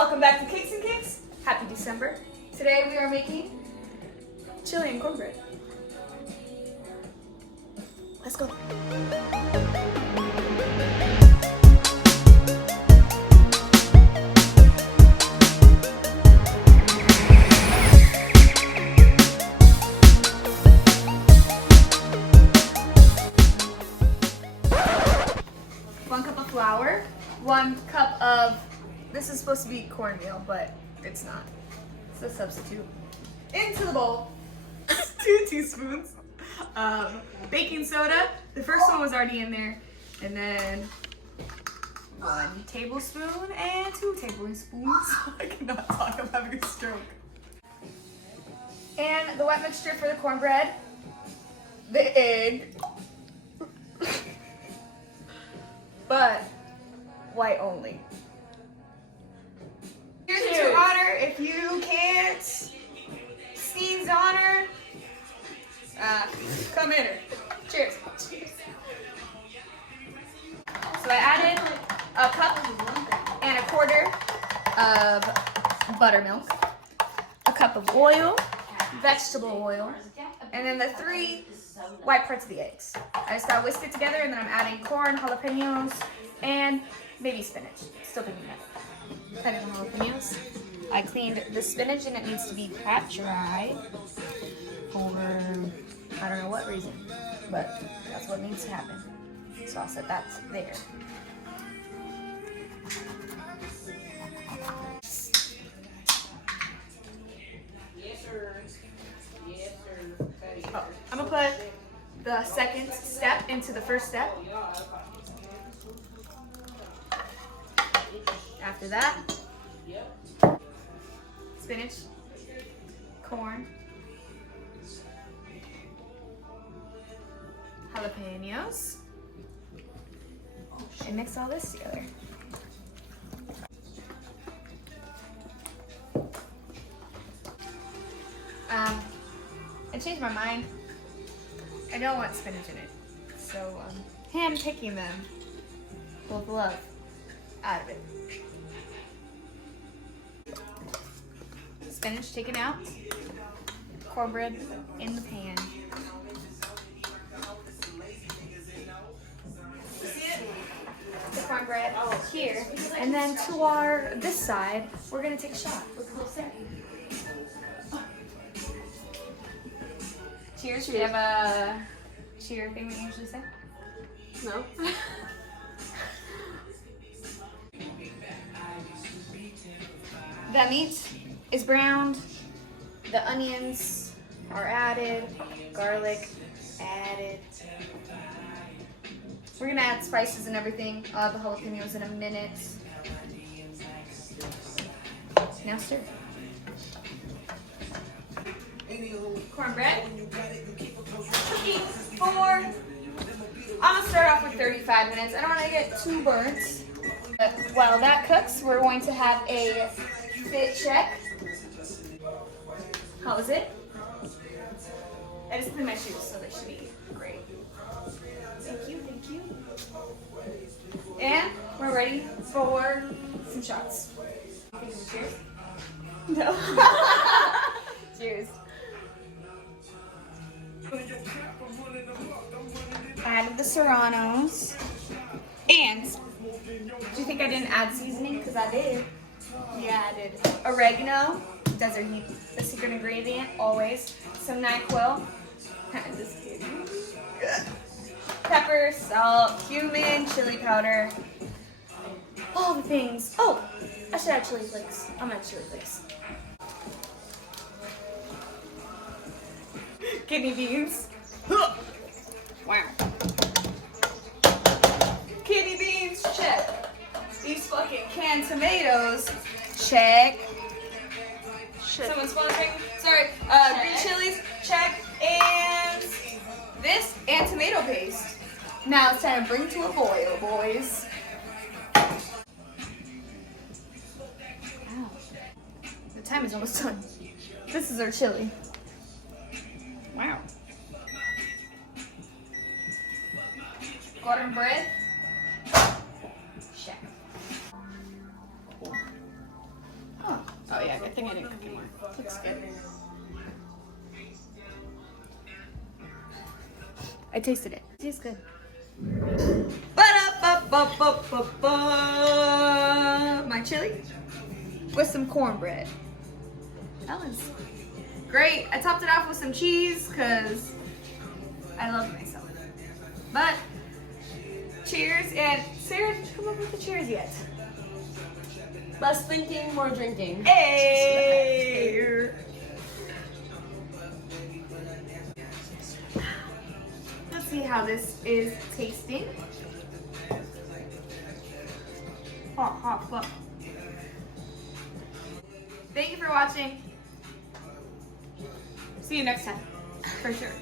Welcome back to Cakez and Cankz. Happy December. Today we are making chili and cornbread. Let's go. One cup of flour, 1 cup of, this is supposed to be cornmeal, but it's not. It's a substitute. Into the bowl, 2 teaspoons of baking soda. The first one was already in there. And then 1 tablespoon and 2 tablespoons. I cannot talk, I'm having a stroke. And the wet mixture for the cornbread, the egg, but white only. Cheers to honor. If you can't sneeze honor, come in her. Cheers. Cheers. So I added a cup and a quarter of buttermilk, a cup of oil, vegetable oil, and then the 3 white parts of the eggs. I just gotta whisk it together, and then I'm adding corn, jalapenos, and maybe spinach. Still thinking that. Adding the jalapenos. I cleaned the spinach and it needs to be pat dry for I don't know what reason, but that's what needs to happen. So I'll set that there. Oh, I'm gonna put the second step into the first step. After that, spinach, corn, jalapenos, and mix all this together. I changed my mind. I don't want spinach in it, so hand picking them with love out of it. Spinach taken out, cornbread in the pan. The cornbread here, and then to this side, we're gonna take a shot with a little syrup. Cheers. Do you have a cheer thing that you usually say? No. The meat is browned. The onions are added. Garlic added. We're gonna add spices and everything. I'll add the jalapenos in a minute. Now stir. Cornbread. Cooking for, I'm gonna start off with 35 minutes. I don't want to get too burnt. But while that cooks, we're going to have a fit check. How was it? I just cleaned my shoes, so they should be great. Thank you, thank you. And we're ready for some shots. Cheers? No. Cheers. Added the serranos. And do you think I didn't add seasoning? Because I did. Yeah, I did. Oregano, desert heat, the secret ingredient, always. Some NyQuil. I'm just kidding. Pepper, salt, cumin, chili powder. All the things. Oh, I should add chili flakes. I'm gonna add chili flakes. Kidney beans. Wow. Kidney beans, check. These fucking canned tomatoes, check. Shit. Someone's sponsoring. Sorry. Green chilies, check. And this and tomato paste. Now it's time to bring to a boil, boys. Ow. The time is almost done. This is our chili. Wow. Cornbread. Check. Cool. Oh yeah, good thing I didn't cook anymore. Looks good. I tasted it. It tastes good. My chili with some cornbread. That was great. I topped it off with some cheese because I love myself. But cheers, and Sarah didn't come up with the cheers yet. Less thinking, more drinking. Hey! Let's see how this is tasting. Hot, fuck. Thank you for watching. See you next time, for sure.